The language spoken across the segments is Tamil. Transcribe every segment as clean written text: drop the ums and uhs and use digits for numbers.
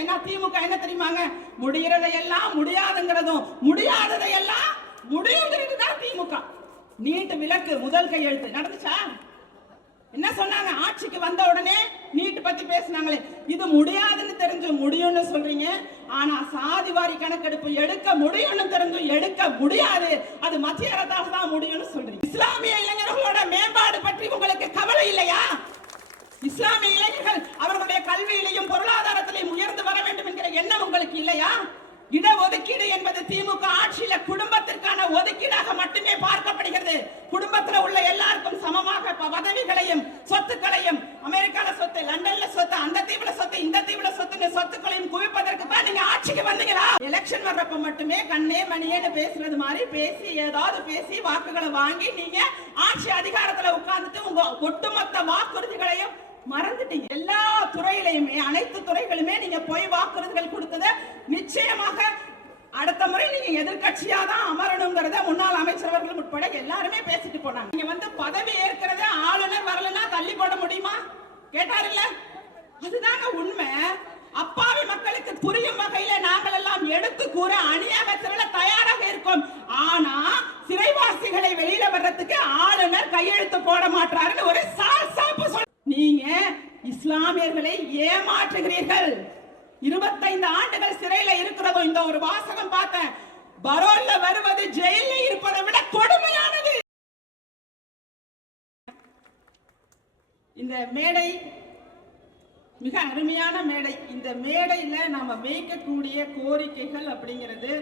ஏன்னா திமுக என்ன தெரியுமாங்க, முடிகிறதையெல்லாம் முடியாதுங்கிறதும் முடியாததையெல்லாம் முடியுங்கிறது தான் திமுக. நீட் விலக்கு முதல் கையெழுத்து நடந்துச்சா? என்ன சொன்னாங்க? ஆட்சிக்கு வந்த உடனே நீட் பத்தி பேசினாங்களே, இது முடியாதுன்னு தெரிஞ்சு முடியும்னு சொல்றீங்க. ஆனா சாதிவாரி கணக்கெடுப்பு எடுக்க முடியும்னு தெரிஞ்சும் எடுக்க முடியாது, அது மத்திய அரசால தான் முடியும்னு சொல்றீங்க. இஸ்லாமிய இளைஞர்களோட மேம்பாடு பற்றி உங்களுக்கு கவலை இல்லையா? இஸ்லாமிய இளைஞர்கள் அவர்களுடைய கல்வியிலையும் பொருளாதாரத்திலையும் உயர்ந்து வர வேண்டும் என்கிற எண்ணம் உங்களுக்கு இல்லையா? இடஒதுக்கீடு என்பது திமுக ஆட்சியில குடும்பத்திற்கான ஒதுக்கீடாக மட்டுமே பார்க்கப்படுகிறது. குடும்பத்தில் உள்ள எல்லாருக்கும் சமமாக பதவிகளையும் சொத்துக்களையும், அமெரிக்கால சொத்து, லண்டன்ல சொத்து, அந்த தீவுல சொத்து, இந்த தீவுல சொத்து, சொத்துக்களையும் குவிப்பதற்கு தான் நீங்க ஆட்சிக்கு வந்தீங்களா? எலெக்ஷன் வர்றப்ப மட்டுமே கண்ணே மணியேன்னு பேசுறது மாதிரி பேசி ஏதாவது பேசி வாக்குகளை வாங்கி நீங்க ஆட்சி அதிகாரத்துல உட்கார்ந்துட்டு உங்க ஒட்டுமொத்த வாக்குறுதிகளையும் மறந்துட்டீங்க. எல்லா துறையிலையுமே, அனைத்து துறைகளுமே நீங்க போய் வாக்குறுதிகள் கொடுத்தத நிச்சயமாக அடுத்த முறை நீங்க எதிர்கட்சியா தான் அமரணுங்கிறத முன்னாள் அமைச்சர்கள் உட்பட எல்லாருமே பேசிட்டு போனாங்க. நீங்க வந்து பதவி ஏற்கிறத ஆளுநர் வரலன்னா தள்ளி போட முடியுமா கேட்டாருல்ல? அதுதாங்க உண்மை. அப்பாவி மக்களுக்கு புரியும் வகையில நாங்கள் எல்லாம் எடுத்து கூற அணியாக திரள தயாராக இருக்கோம். ஆனா சிறைவாசிகளை வெளியில வர்றதுக்கு ஆளுநர் கையெழுத்து போட மாட்டாருன்னு ஒரு சால்சாப்பு சொல்ல. நீங்க இஸ்லாமியர்களை ஏமாற்றுகிறீர்கள். 25 ஆண்டுகள் சிறையில இருக்கிறதோ இந்த ஒரு வாசகம் பார்த்தேன். பரோல்ல வருவது ஜெயில இருப்பதை விட கொடுமையானது. இந்த மேடை மிக அருமையான மேடை. இந்த மேடையில நாம வைக்கக்கூடிய கோரிக்கைகள் அப்படிங்கிறது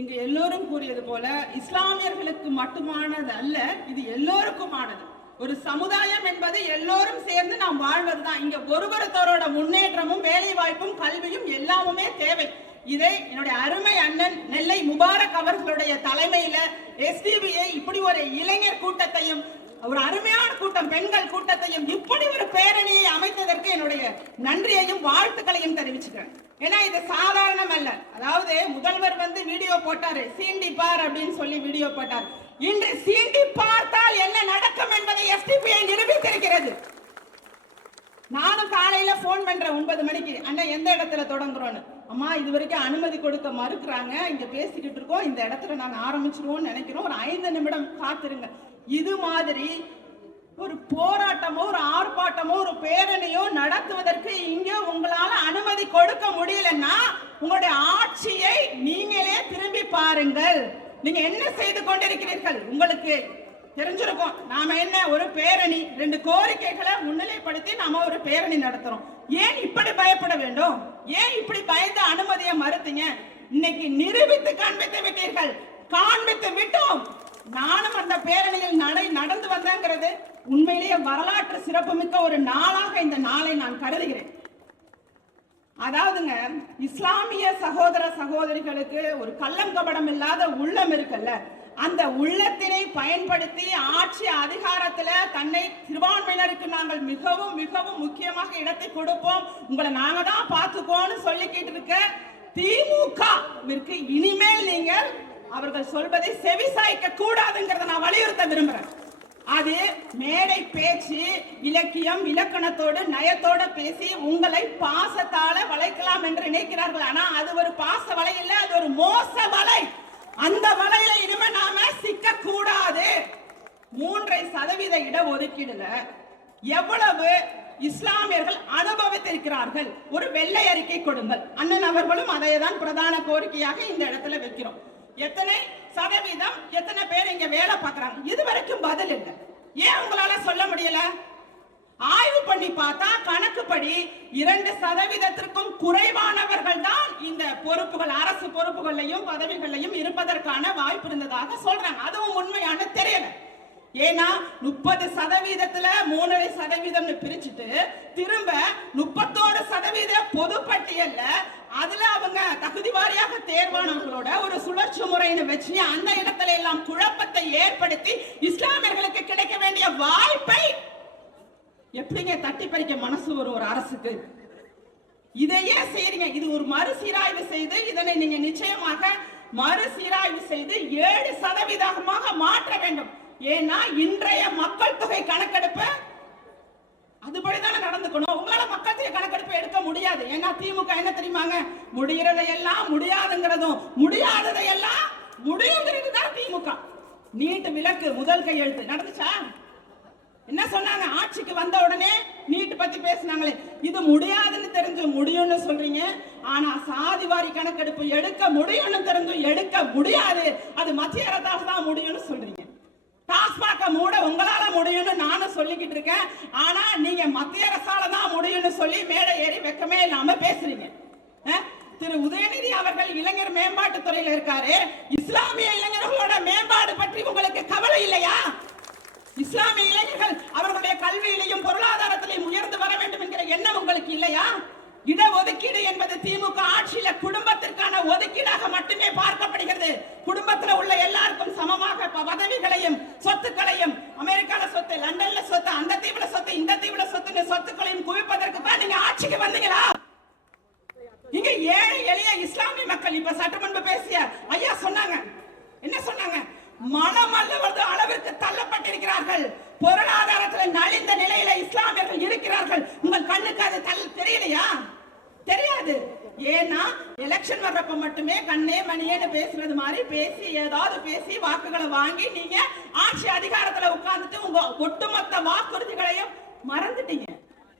இங்க எல்லோரும் கூறியது போல இஸ்லாமியர்களுக்கு மட்டுமானது அல்ல, இது எல்லோருக்குமானது. ஒரு சமுதாயம் என்பது எல்லோரும் சேர்ந்து நாம் வாழ்வதுதான். இங்க ஒருவருத்தரோட முன்னேற்றமும் வேலை வாய்ப்பும் கல்வியும் எல்லாமுமே தேவை. இதை என்னுடைய அருமை அண்ணன் நெல்லை முபாரக் அவர்களுடைய தலைமையில எஸ்டிபிஐ இப்படி ஒரு இளைஞர் கூட்டத்தையும் ஒரு அருமையான கூட்டம், பெண்கள் கூட்டத்தையும் இப்படி ஒரு பேரணியை அமைத்ததற்கு என்னுடைய நன்றியையும் வாழ்த்துக்களையும் தெரிவிச்சுக்கிறேன். ஏன்னா இது சாதாரணம் அல்ல. அதாவது முதல்வர் வந்து வீடியோ போட்டாரு, சீண்டி பார் அப்படின்னு சொல்லி வீடியோ போட்டார். இன்று சீண்டி பார்த்தால் என்ன நடக்கும் என்பதை எஸ்டிபிஐ நிரூபித்திருக்கிறது. நானும் காலையில போன் பண்றேன் 9 மணிக்கு, அண்ணன் எந்த இடத்துல தொடங்குறோன்னு. அம்மா இது வரைக்கும் அனுமதி கொடுக்க மறுக்கிறாங்க, இங்க பேசிக்கிட்டு இருக்கோம், இந்த இடத்துல நாங்க ஆரம்பிச்சிருவோம் நினைக்கிறோம், ஒரு 5 நிமிடம் காத்திருங்க. இது மாதிரி ஒரு போராட்டமோ ஒரு ஆர்ப்பாட்டமோ ஒரு பேரணியோ நடத்துவதற்கு இங்க உங்களால அனுமதி கொடுக்க முடியலன்னா உங்களுடைய ஆட்சியை நீங்களே திரும்பி பாருங்கள். நீங்க என்ன செய்து கொண்டிருக்கிறீர்கள் உங்களுக்கு தெரிஞ்சிருக்கும். நாம என்ன ஒரு பேரணி 2 கோரிக்கைகளை முன்னிலைப்படுத்தி நாம ஒரு பேரணி நடத்துறோம். ஏன் இப்படி பயப்பட வேண்டும்? ஏன் இப்படி பயந்து அனுமதியை மறுத்தீங்க? இன்னைக்கு நிரூபித்து காண்பித்து விட்டீர்கள். காண்பித்து விட்டோம். நானும் அந்த பேரணியில் நடந்து வந்தேங்கிறது உண்மையிலேயே வரலாற்று சிறப்புமிக்க ஒரு நாளாக இந்த நாளை நான் கருதுகிறேன். அதாவதுங்க, இஸ்லாமிய சகோதர சகோதரிகளுக்கு ஒரு கள்ளம் கபடம் இல்லாத உள்ளம் இருக்குல்ல, அந்த உள்ளத்தினை பயன்படுத்தி ஆட்சி அதிகாரத்துல தன்னை சிறுபான்மையினருக்கு நாங்கள் மிகவும் மிகவும் முக்கியமாக இடத்தை கொடுப்போம், உங்களை நாங்க தான் பார்த்துக்கோன்னு சொல்லிக்கிட்டு இருக்க திமுகவிற்கு இனிமேல் நீங்கள் அவர்கள் சொல்வதை செவிசாய்க்க கூடாதுங்கிறத நான் வலியுறுத்த விரும்புறேன். அது மேடை பேச்சு, இலக்கியம், இலக்கணத்தோடு நயத்தோட பேசி உங்களை பாசத்தால வளைக்கலாம் என்று நினைக்கிறார்கள். ஆனா அது ஒரு பாச வலை இல்ல, அது ஒரு மோச வலை. அந்த வலையில இனிமே நாம சிக்க கூடாது. 3% இடஒதுக்கீடுல எவ்வளவு இஸ்லாமியர்கள் அனுபவித்திருக்கிறார்கள் ஒரு வெள்ளை அறிக்கை கொடுங்கள். அண்ணன் அவர்களும் அதை தான் பிரதான கோரிக்கையாக இந்த இடத்துல வைக்கிறோம். எத்தனை சதவீதம், எத்தனை பேர் இங்க வேலை பார்க்கறாங்க, இதுவரைக்கும் பதில் இல்லை. ஏன் உங்களால சொல்ல முடியல? ஆய்வு பண்ணி பார்த்தா கணக்குப்படி 2% குறைவானவர்கள் தான் இந்த பொறுப்புகள், அரசு பொறுப்புகளையும் பதவிகளையும் இருப்பதற்கான வாய்ப்பு இருந்ததாக சொல்றாங்க. அதுவும் உண்மையான தெரியல. ஏன்னா 30%த்துல 3.5% பிரிச்சுட்டு திரும்ப 31% பொது பட்டியல்ல அதுல அவங்க தகுதி வாரியாக தேர்வானவர்களோட ஒரு சுழற்சி முறைன்னு வச்சு அந்த இடத்துல எல்லாம் குழப்பத்தை ஏற்படுத்தி இஸ்லாமியர்களுக்கு கிடைக்க வேண்டிய வாய்ப்பை எப்படிங்க தட்டி பறிக்க மனசு ஒரு அரசுக்கு? இதையே செய்றீங்க. இது ஒரு மறுசீராய்வு செய்து இதனை நீங்க நிச்சயமாக மறுசீராய்வு செய்து 7% மாற்ற வேண்டும். ஏன்னா இன்றைய மக்கள் தொகை கணக்கெடுப்பு அதுபடிதானே நடந்துக்கணும். உங்களால மக்கள் தொகை கணக்கெடுப்பு எடுக்க முடியாது. முடியாது. ஏன்னா திமுக என்ன தெரியுமாங்க, முடிகிறதையெல்லாம் முடியாதுங்கிறதும் முடியாததையெல்லாம் முடியுங்கிறது தான் திமுக. நீட் விலக்கு முதல் கையெழுத்து நடந்துச்சா? என்ன சொன்னாங்க? ஆட்சிக்கு வந்த உடனே நீட் பத்தி பேசினாங்களே, இது முடியாதுன்னு தெரிஞ்சு முடியும்னு சொல்றீங்க. ஆனா சாதிவாரி கணக்கெடுப்பு எடுக்க முடியும்னு தெரிஞ்சு எடுக்க முடியாது, அது மத்திய அரசால தான் முடியும்னு சொல்றீங்க. டாஸ்மாக மூட உங்களால முடியும்னு நானும் சொல்லிக்கிட்டு இருக்கேன். ஆனா நீங்க மத்திய அரசால தான் முடியும்னு சொல்லி மேடை ஏறி வெக்கமே இல்லாம பேசுறீங்க. திரு உதயநிதி அவர்கள் இளைஞர் மேம்பாட்டு துறையில இருக்காரு. இஸ்லாமிய இளைஞர்களோட மேம்பாடு பற்றி உங்களுக்கு கவலை இல்லையா? இஸ்லாமிய இளைஞர்கள் அவர்களுடைய கல்வியிலையும் பொருளாதாரத்திலையும் உயர்ந்து வர வேண்டும் என்கிற எண்ணம் உங்களுக்கு இல்லையா? இடஒதுக்கீடு என்பது திமுக ஆட்சியில குடும்பத்திற்கான ஒதுக்கீடாக மட்டுமே பார்க்கப்படுகிறது. குடும்பத்தில் உள்ள எல்லாருக்கும் சமமாக பதவிகளையும் சொத்துக்களையும், அமெரிக்கால சொத்து, லண்டன்ல சொத்து, அந்த தீவுல சொத்து, இந்த தீவுல சொத்து, சொத்துக்களையும் குவிப்பதற்கு தான் நீங்க ஆட்சிக்கு வந்தீங்களா? இங்க ஏழை எளிய இஸ்லாமிய மக்கள் இப்ப சற்று முன்பு பேசிய ஐயா சொன்னாங்க, என்ன சொன்னாங்க? மனம் அல்லவது அளவிற்கு தள்ளப்பட்டிருக்கிறார்கள். பொருளாதாரத்தில் நலிந்த நிலையில இஸ்லாமியர்கள் இருக்கிறார்கள். உங்கள் கண்ணுக்கு அது தெரியலையா? தெரியாது. ஏன்னா எலெக்ஷன் வர்றப்ப மட்டுமே கண்ணே மணியேன்னு பேசுறது மாதிரி பேசி ஏதாவது பேசி வாக்குகளை வாங்கி நீங்க ஆட்சி அதிகாரத்துல உட்கார்ந்துட்டு உங்க ஒட்டுமொத்த வாக்குறுதிகளையும் மறந்துட்டீங்க.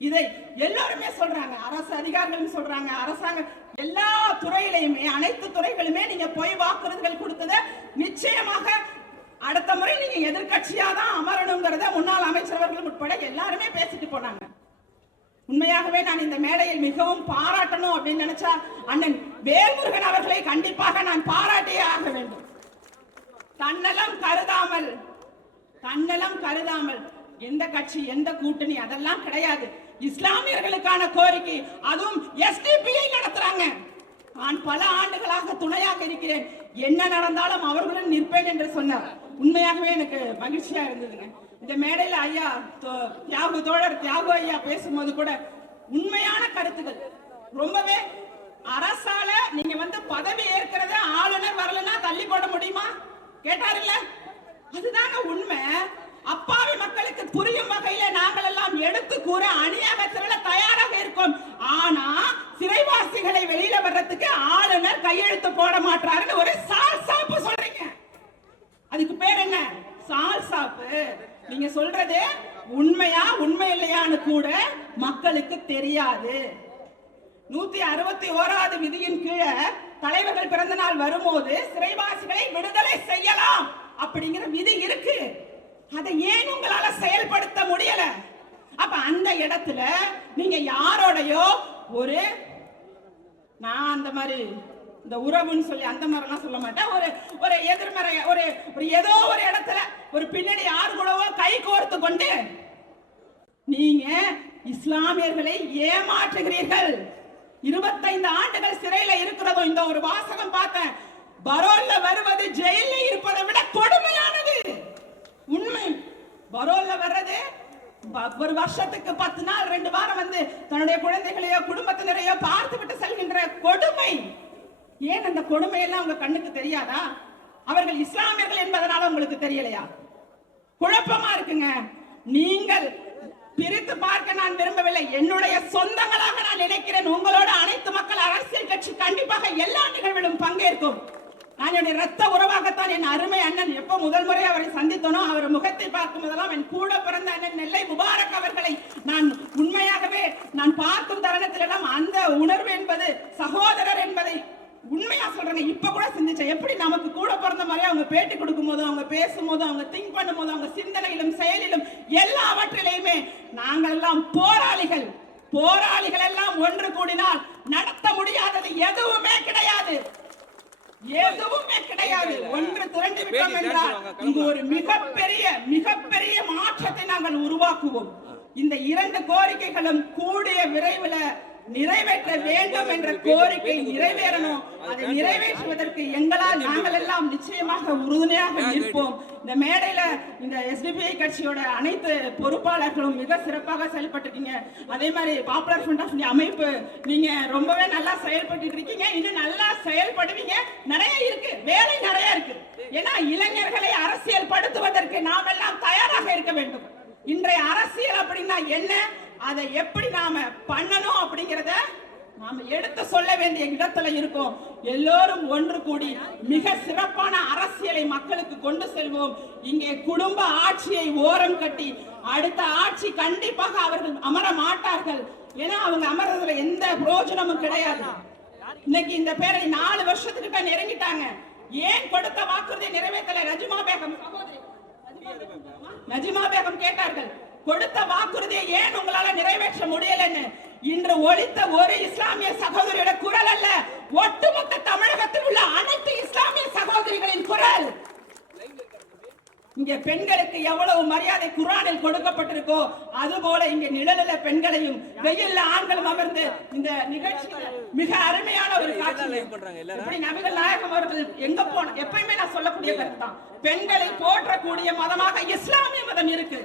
இதை எல்லாருமே சொல்றாங்க, அரசு அதிகாரிகளும் சொல்றாங்க, அரசாங்க எல்லா துறையிலையுமே அனைத்து துறைகளுமே நீங்க பொய் வாக்குறுதிகள் கொடுத்தத நிச்சயமாக அடுத்த முறை நீங்க எதிர்கட்சியா தான் அமரணுங்கிறத முன்னாள் அமைச்சர்கள் உட்பட எல்லாருமே பேசிட்டு போனாங்க. உண்மையாகவே நான் இந்த மேடையில் மிகவும் பாராட்டணும் அப்படின்னு நினைச்சா அண்ணன் வேல்முருகன் அவர்களை கண்டிப்பாக நான் பாராட்டியே ஆக வேண்டும். தன்னலம் கருதாமல் எந்த கட்சி எந்த கூட்டணி அதெல்லாம் கிடையாது. இஸ்லாமியர்களுக்கான கோரிக்கை, அதுவும் எஸ்டிபிஐ நடத்துறாங்க. நான் பல ஆண்டுகளாக துணையாக இருக்கிறேன், என்ன நடந்தாலும் அவர்களுடன் நிற்பேன் என்று சொன்னார். உண்மையாகவே எனக்கு மகிழ்ச்சியா இருந்ததுங்க. இந்த மேடையில் ஐயா தோழர் தியாகு ஐயா பேசும்போது கூட உண்மையான கருத்துக்கள். ரொம்பவே அரசால நீங்க பதவி ஏற்கிறத ஆளுநர் வரலன்னா தள்ளி போட முடியுமா கேட்டாருல்ல, அதுதாங்க உண்மை. அப்பாவி மக்களுக்கு புரியும் வகையில நாங்கள் எல்லாம் எடுத்து கூற அணியாக திரள தயாராக இருக்கோம். ஆனா சிறைவாசிகளை வெளியில வர்றதுக்கு ஆளுநர் கையெழுத்து போட மாட்டாருன்னு ஒரு சால்சாப்பு சொல்றீங்க. அதுக்கு பேர் என்ன? சால்சாப்பு. நீங்க சொல்றது உண்மையா உண்மை இல்லையான்னு கூட மக்களுக்கு தெரியாது. 161வது விதியின் கீழே தலைவர்கள் பிறந்த நாள் வரும்போது சிறைவாசிகளை விடுதலை செய்யலாம் அப்படிங்கிற விதி இருக்கு. அதை ஏன் உங்களால செயல்படுத்த முடியல? அப்ப அந்த இடத்துல நீங்க யாரோடையோ ஒரு நான் அந்த மாதிரி இந்த உறவுன்னு சொல்லி அந்த மாதிரி எல்லாம் சொல்ல மாட்டேன், ஒரு எதிர்மறை ஒரு ஏதோ ஒரு இடத்துல ஒரு பின்னாடி யாரு கூடவோ கை கோர்த்து கொண்டு நீங்க இஸ்லாமியர்களை ஏமாற்றுகிறீர்கள். 25 ஆண்டுகள் சிறையில இருக்கிறதும் இந்த ஒரு வாசகம் பார்த்தேன். பரோல்ல வருவது ஜெயில இருப்பதை விட கொடுமையானது. உண்மை. பரோல்ல வர்றது ஒரு வருஷத்துக்கு 10 நாள் 2 வாரம் தன்னுடைய குழந்தைகளையோ குடும்பத்தினரையோ பார்த்து விட்டு செல்கின்ற கொடுமை. ஏன் அந்த கொடுமை எல்லாம் உங்க கண்ணுக்கு தெரியாதா? அவர்கள் இஸ்லாமியர்கள் என்பதனால உங்களுக்கு தெரியலையா? குழப்பமா இருக்குங்க. நீங்கள் பிரித்து பார்க்க நான் விரும்பவில்லை, என்னுடைய சொந்தங்களாக நான் நினைக்கிறேன். உங்களோட அனைத்து மக்கள் அரசியல் கட்சி கண்டிப்பாக எல்லா நிகழ்விலும் பங்கேற்கும். நான் என்னுடைய ரத்த உறவாகத்தான் என் அருமை அண்ணன் எப்ப முதல் முறை அவரை சந்தித்தனோ அவர் முகத்தை பார்க்கும் போதெல்லாம் என் கூட பிறந்த அண்ணன் நெல்லை முபாரக் அவர்களை நான் உண்மையாகவே நான் பார்க்கும் தருணத்தில் எல்லாம் அந்த உணர்வு என்பது சகோதரர் என்பதை உண்மையா சொல்றேன். இப்ப கூட சிந்திச்சேன், எப்படி நமக்கு கூட பிறந்த மாதிரி அவங்க பேட்டி கொடுக்கும் போது, அவங்க பேசும்போது, அவங்க திங்க் பண்ணும் போது, அவங்க சிந்தனையிலும் செயலிலும் எல்லாவற்றிலையுமே நாங்கள் எல்லாம் போராளிகள் எல்லாம் ஒன்று கூடினால் நடத்த முடியாதது எதுவுமே கிடையாது. ஒன்று திரண்டு விட்டோம் என்றால் இங்கு ஒரு மிகப்பெரிய மாற்றத்தை நாங்கள் உருவாக்குவோம். இந்த 2 கோரிக்கைகளும் கூடிய விரைவில் நிறைவேற்ற வேண்டும் என்ற கோரிக்கை நிறைவேறணும். அதை நிறைவேற்றுவதற்கு எங்களால் நாங்கள் எல்லாம் நிச்சயமாக உறுதுணையாக இருப்போம். இந்த மேடையில இந்த எஸ்டிபிஐ கட்சியோட அனைத்து பொறுப்பாளர்களும் மிக சிறப்பாக செயல்பட்டுருக்கீங்க. அதே மாதிரி பாப்புலர் ஃப்ரண்ட் ஆஃப் இந்தியா அமைப்பு நீங்க ரொம்பவே நல்லா செயல்பட்டு இருக்கீங்க. இன்னும் நல்லா செயல்படுவீங்க. நிறைய இருக்கு, வேலை நிறைய இருக்கு. ஏன்னா இளைஞர்களை அரசியல் படுத்துவதற்கு நாம் எல்லாம் தயாராக இருக்க வேண்டும். இன்றைய அரசியல் அப்படின்னா என்ன, அதை எப்படி நாம பண்ணணும் அப்படிங்கறத நாம எடுத்து சொல்ல வேண்டிய இடத்துல இருக்கோம். எல்லோரும் ஒன்று கூடி மிக சிறப்பான அரசியலை மக்களுக்கு கொண்டு செல்வோம். இங்கே குடும்ப ஆட்சியை ஓரம் கட்டி அடுத்த ஆட்சி கண்டிப்பாக அவர்கள் அமர மாட்டார்கள். ஏன்னா அவங்க அமர்றதுல எந்த பிரயோஜனமும் கிடையாது. இன்னைக்கு இந்த பேரை 4 வருஷத்துக்கு மேல நெருங்கிட்டாங்க. ஏன் கொடுத்த வாக்குறுதியை நிறைவேற்றல? நஜிமா பேகம் கேட்டார்கள், கொடுத்த வாக்குறுதியை ஏன் உங்களால நிறைவேற்ற முடியலன்னு. இன்று ஒலித்த ஒரு இஸ்லாமிய சகோதரியோட குரல் அல்ல, ஒட்டுமொத்த தமிழகத்தில் உள்ள அனைத்து இஸ்லாமிய சகோதரிகளின் குரல். இங்க பெண்களுக்கு எவ்வளவு மரியாதை குர்ஆனில் கொடுக்கப்பட்டிருக்கோ அதுபோல இங்க நிழலில பெண்களையும் வெயில்ல ஆண்களும் அமர்ந்து இந்த நிகழ்ச்சியில மிக அருமையான ஒரு காட்சி. இப்படி நபிகள் நாயகம் அவர்கள் எங்க போன எப்பயுமே நான் சொல்லக்கூடிய கருத்து தான், பெண்களை போற்றக்கூடிய மதமாக இஸ்லாமிய மதம் இருக்கு.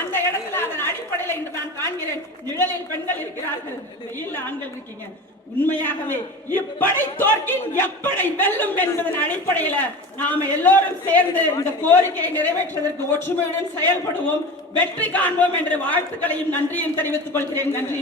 அந்த இடத்துல அதன் அடிப்படையில் இன்று நான் காண்கிறேன், நிழலில் பெண்கள் இருக்கிறார்கள், வெயில்ல ஆண்கள் இருக்கீங்க. உண்மையாகவே இப்படை தோற்கின் எப்படை வெல்லும் என்பதன் அடிப்படையில நாம எல்லோரும் சேர்ந்து இந்த கோரிக்கையை நிறைவேற்றுவதற்கு ஒற்றுமையுடன் செயல்படுவோம், வெற்றி காண்போம் என்ற வாழ்த்துக்களையும் நன்றியும் தெரிவித்துக் கொள்கிறேன். நன்றி.